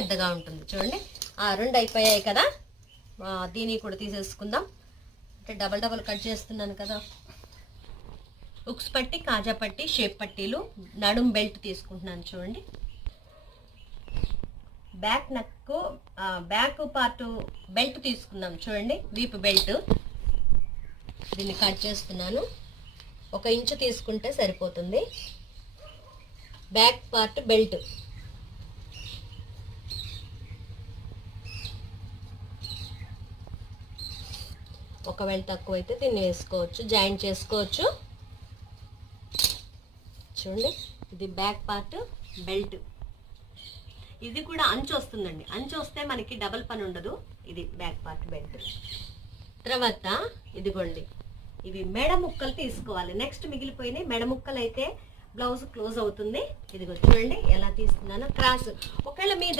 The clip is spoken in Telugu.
పెద్దగా ఉంటుంది. చూడండి, రెండు అయిపోయాయి కదా. దీన్ని కూడా తీసేసుకుందాం. అంటే డబల్ డబల్ కట్ చేస్తున్నాను కదా. ఉక్స్ పట్టి, కాజా పట్టి, షేప్ పట్టీలు, నడుం బెల్ట్ తీసుకుంటున్నాను. చూడండి, బ్యాక్ పార్ట్ బెల్ట్ తీసుకుందాం. చూడండి, వీపు బెల్ట్. దీన్ని కట్ చేస్తున్నాను. 1 ఇంచు తీసుకుంటే సరిపోతుంది. Back part belt. ఒకవేళ తక్కువైతే దీన్ని వేసుకోవచ్చు, జాయింట్ చేసుకోవచ్చు. చూడండి, ఇది బ్యాక్ పార్ట్ బెల్ట్. ఇది కూడా అంచు వస్తుందండి. అంచు వస్తే మనకి డబల్ పని ఉండదు. ఇది బ్యాక్ పార్ట్ బెల్ట్. తర్వాత ఇదిగోండి, ఇవి మెడ ముక్కలు తీసుకోవాలి. నెక్స్ట్ మిగిలిపోయినాయి మెడ ముక్కలు అయితే బ్లౌజ్ క్లోజ్ అవుతుంది. ఇదిగో చూడండి ఎలా తీస్తున్నానో. క్రాస్ ఒకవేళ మీ